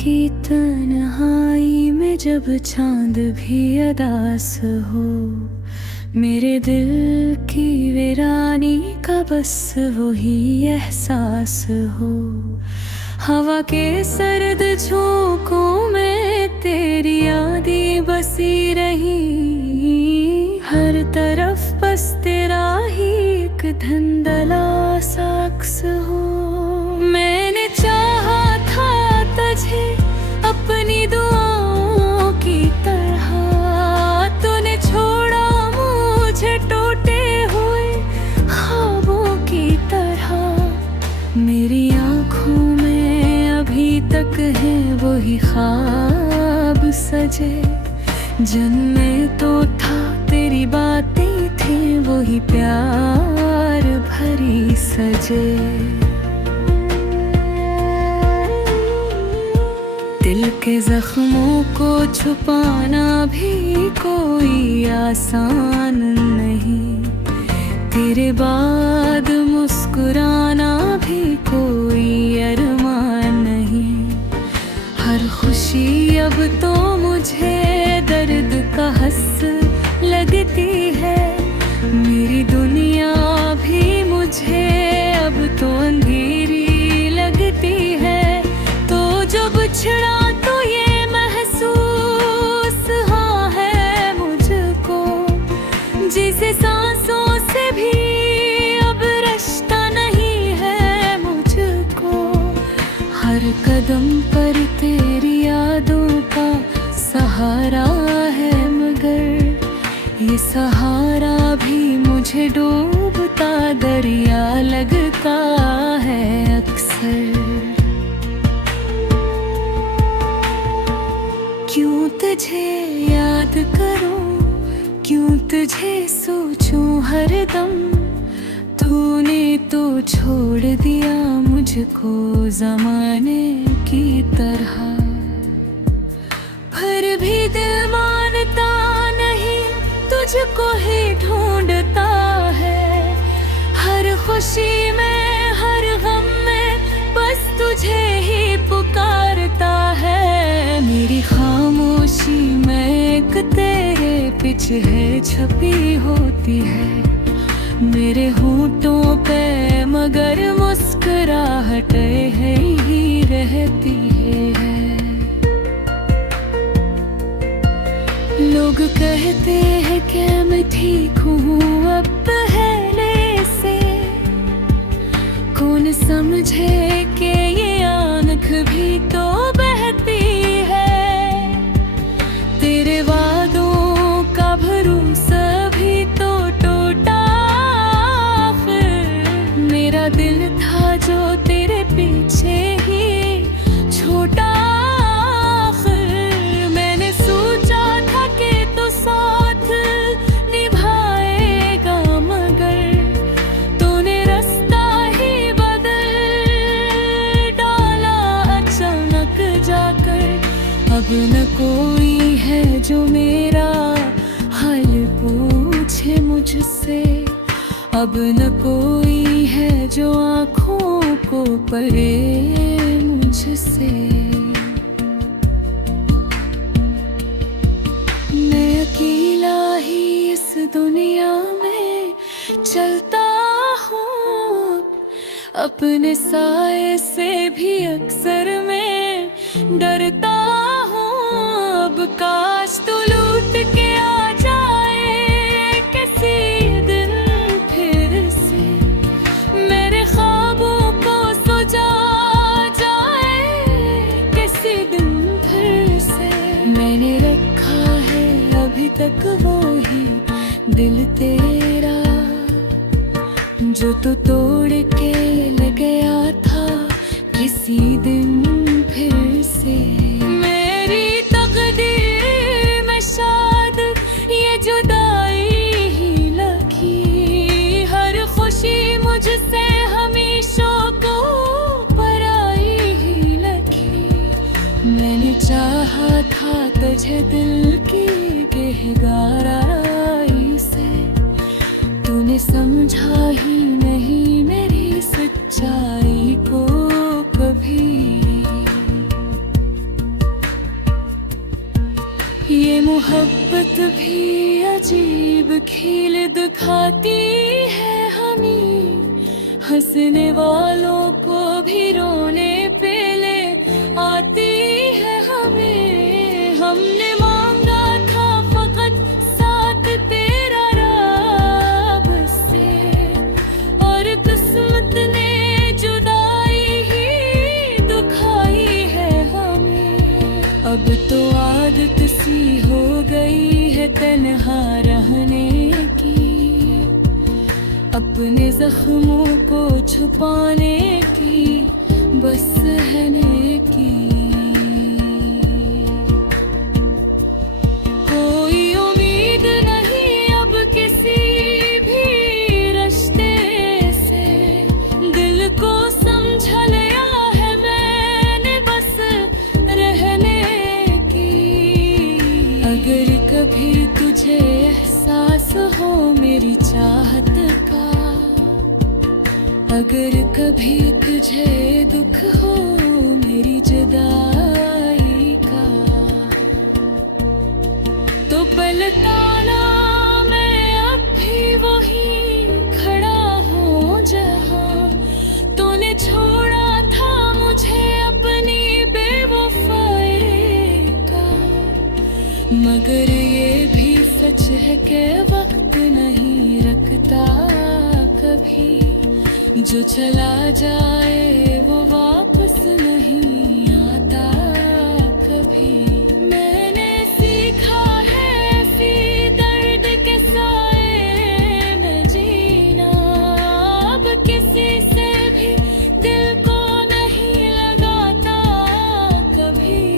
की तन्हाई में जब चांद भी अदास हो, मेरे दिल की वीरानी का बस वही एहसास हो। हवा के सर्द झोंकों में तेरी यादें बसी रही, हर तरफ बस तेरा ही एक धुंधला सा अक्स हो। मैंने चाहा था तुझे अपनी दुआओं की तरह, तूने छोड़ा मुझे टूटे हुए ख्वाबों की तरह। मेरी आँखों में अभी तक है वही ख्वाब सजे, जिनमें तो था तेरी बातें थी वही प्यार भरी सजे। दिल के जख्मों को छुपाना भी कोई आसान नहीं, तेरे बाद मुस्कुराना भी कोई अरमान नहीं। हर खुशी अब तो मुझे दर्द का हस लगती है, मेरी दुनिया भी मुझे अब तो अंधेरी लगती है। तो जब छिड़ा तो ये महसूस हाँ है मुझको, जिसे सांसों से भी अब रास्ता नहीं है मुझको। हर कदम पर तेरी यादों का सहारा है, मगर ये सहारा भी मुझे डूबता दरिया लगता है अक्सर। क्यों तुझे याद करूं, क्यों तुझे सोचूं हरदम, तूने तो छोड़ दिया मुझको ज़माने की तरह। फिर भी दिल मानता नहीं, तुझको ही ढूंढता है। हर खुशी में हर गम में बस तुझे ही पुकारता है। मेरी खामोशी में एक तेरे पीछे छपी होती है, मेरे होठों पे मगर मुस्कुराहट है ही रहती है। लोग कहते हैं कि मैं ठीक हूँ अब पहले से, कौन समझे कि ये आँख भी तो बहती है। तेरे वादों का भरोसा भी तो टूटा, फिर मेरा दिल था जो तेरे पीछे ही छोटा। मैंने सोचा था कि तू साथ निभाएगा, मगर तूने रास्ता ही बदल डाला अचानक जाकर। अब न कोई है जो मेरा हाल पूछे मुझसे, अब न कोई है जो आँखों को पढ़े मुझसे। मैं अकेला ही इस दुनिया में चलता हूँ, अपने साए से भी अक्सर मैं डरता हूँ। अब काश तू लौट के आ जाए किसी दिन फिर से, मेरे ख्वाबों को सजा जाए किसी दिन फिर से। मैंने रखा है अभी तक वो ही दिल तेरा, जो तू तोड़ के ले गया था किसी दिन फिर से। मेरी तकदीर में शायद ये जुदाई ही लगी, हर खुशी मुझसे हमेशा को पराई ही लगी। मैंने चाहा था तुझे दिल की गहराई से, तूने समझा ही नहीं मेरी सच्चाई को कभी। ये मोहब्बत भी अजीब खेल दिखाती है हमें, हंसने वालों को भी रोने पे ले आती है हमें। हमने मांगा था फकत साथ तेरा रब से, और किस्मत ने जुदाई ही दुखाई है हमें। अब तो आदत सी हो गई है तन्हा रहने की, अपने जख्मों को छुपाने की बस रहने की। कोई उम्मीद नहीं अब किसी भी रिश्ते से, दिल को समझ लिया है मैंने बस रहने की। अगर कभी तुझे एहसास हो मेरी चाहत का, अगर कभी तुझे दुख हो मेरी जुदाई का, तो पलटाना मैं अब भी वहीं खड़ा हूँ जहाँ तूने छोड़ा था मुझे अपनी बेवफाई का। मगर ये भी सच है कि वक्त नहीं रखता कभी, जो चला जाए वो वापस नहीं आता कभी। मैंने सीखा है ऐसी दर्द के साए में जीना, अब किसी से भी दिल को नहीं लगाता कभी।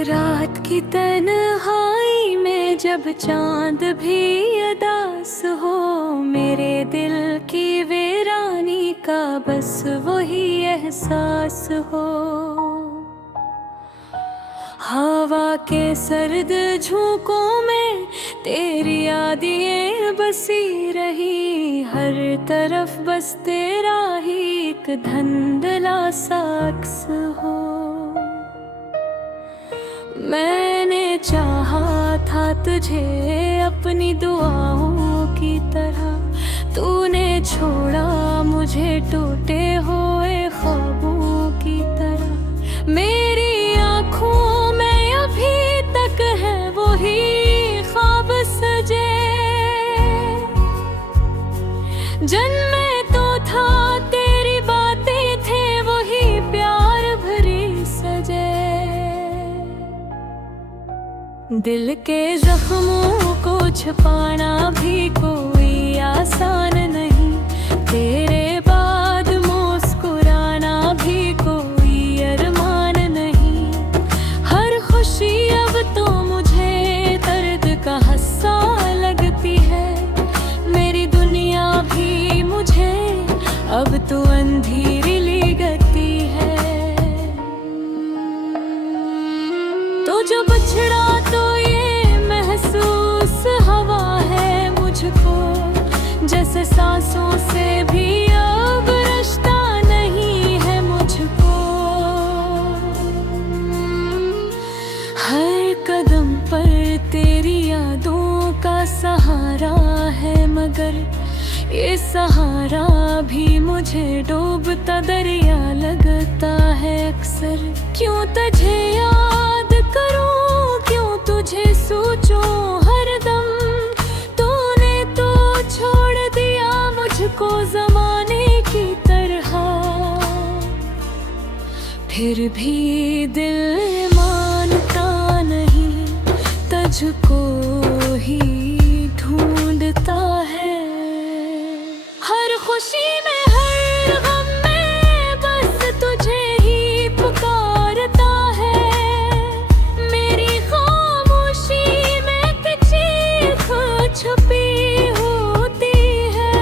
रात की तन्हाई में जब चांद भी उदास हो, मेरे दिल की वीरानी का बस वही एहसास हो। हवा के सर्द झोंकों में तेरी यादें बसी रही, हर तरफ बस तेरा ही एक धुंधला सा अक्स हो। मैंने चाहा था तुझे अपनी दुआओं की तरह, तूने छोड़ा मुझे टूटे हुए ख्वाबों की तरह। मेरी आँखों में अभी तक है वही ख्वाब सजे, जन्मे तो था तेरी बातें थे वही प्यार भरी सजे। दिल के जख्मों को छुपाना भी कोई आसान नहीं, तेरे बाद मुस्कुराना भी कोई अरमान नहीं। हर खुशी अब तो मुझे दर्द का हिस्सा लगती है, मेरी दुनिया भी मुझे अब तो अंधेरी लगती है। तो जो बछड़ा तो ये महसूस हवा है मुझको, जैसे सांसों से भी अब रिश्ता नहीं है मुझको। हर कदम पर तेरी यादों का सहारा है, मगर ये सहारा भी मुझे डूबता दरिया लगता है अक्सर। क्यों तुझे याद करूं, क्यों तुझे सोचूं हरदम, तूने तो छोड़ दिया मुझको ज़माने की तरह। फिर भी दिल मानता नहीं, तुझको ही ढूंढता है। हर खुशी में हर गम में बस तुझे ही पुकारता है, मेरी खामोशी में चीख छुपी होती है।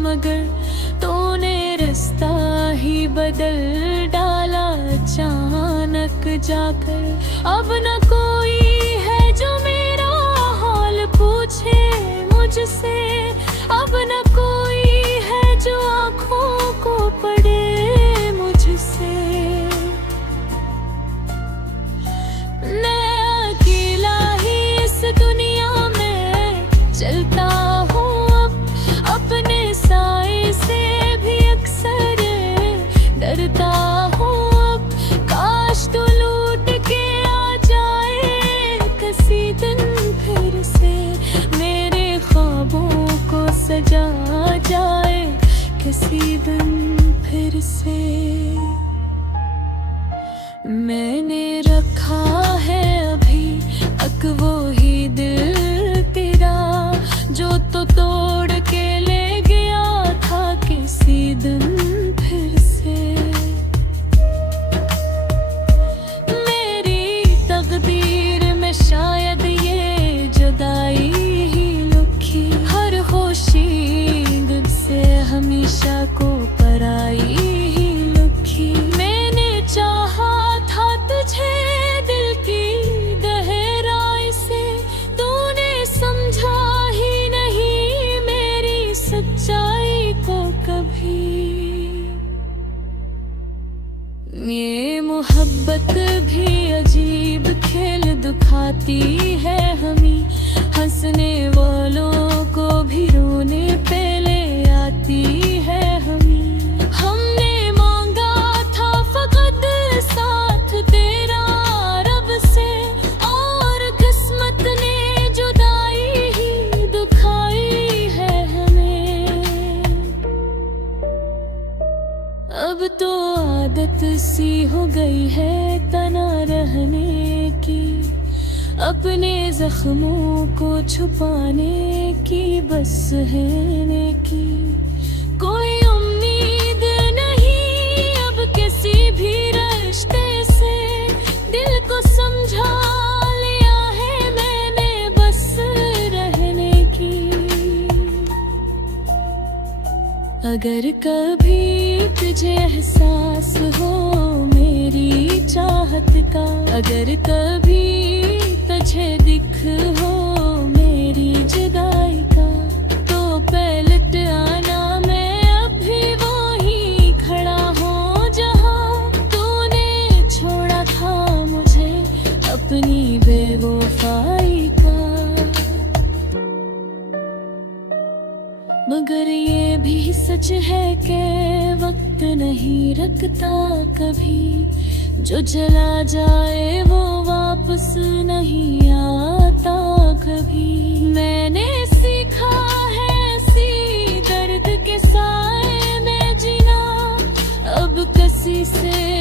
मगर तूने रास्ता ही बदल डाला अचानक जाकर। अब न कोई है जो मेरा हाल पूछे मुझसे, अब न कोई है जो आँखों को पड़े मुझसे। मैं अकेला ही इस दुनिया में चलता हूँ अब, अपने साए से भी अक्सर डरता हूँ अब। काश तू लूट के आ जाए किसी दिन फिर से, मेरे ख्वाबों को सजा जाए किसी दिन फिर से। मैंने रखा है अभी तक वो ही दिल तेरा, जो तो तोड़ के ले गया था किसी दिन फिर से। मेरी तकदीर में शायद ये जुदाई ही लिखी, हर खुशी दिल से हमेशा को पराई ही लिखी। मैंने चाहा था तुझे दिल की गहराई से, तूने समझा ही नहीं मेरी सच्चाई को कभी। ये मोहब्बत भी अजीब खेल दिखाती है हमें, हंसने वालों को भी रोने पे ले आती है हमें। हमने मांगा था फकत साथ तेरा रब से, और किस्मत ने जुदाई ही दुखाई है हमें। अब तो आदत सी हो गई है तना रहने की, अपने जख्मों को छुपाने की, बस रहने की। कोई उम्मीद नहीं अब किसी भी रिश्ते से, दिल को समझा लिया है मैंने बस रहने की। अगर कभी तुझे एहसास हो मेरी चाहत का, अगर कभी तुझे दिख हो मेरी जुदाई का, तो पलट आना मैं अभी वहीं खड़ा हूँ जहाँ तूने छोड़ा था मुझे अपनी बेवफाई का। मगर ये भी सच है कि वक्त नहीं रखता कभी, जो चला जाए वो वापस नहीं आता कभी। मैंने सीखा है इसी दर्द के साए में जीना, अब किसी से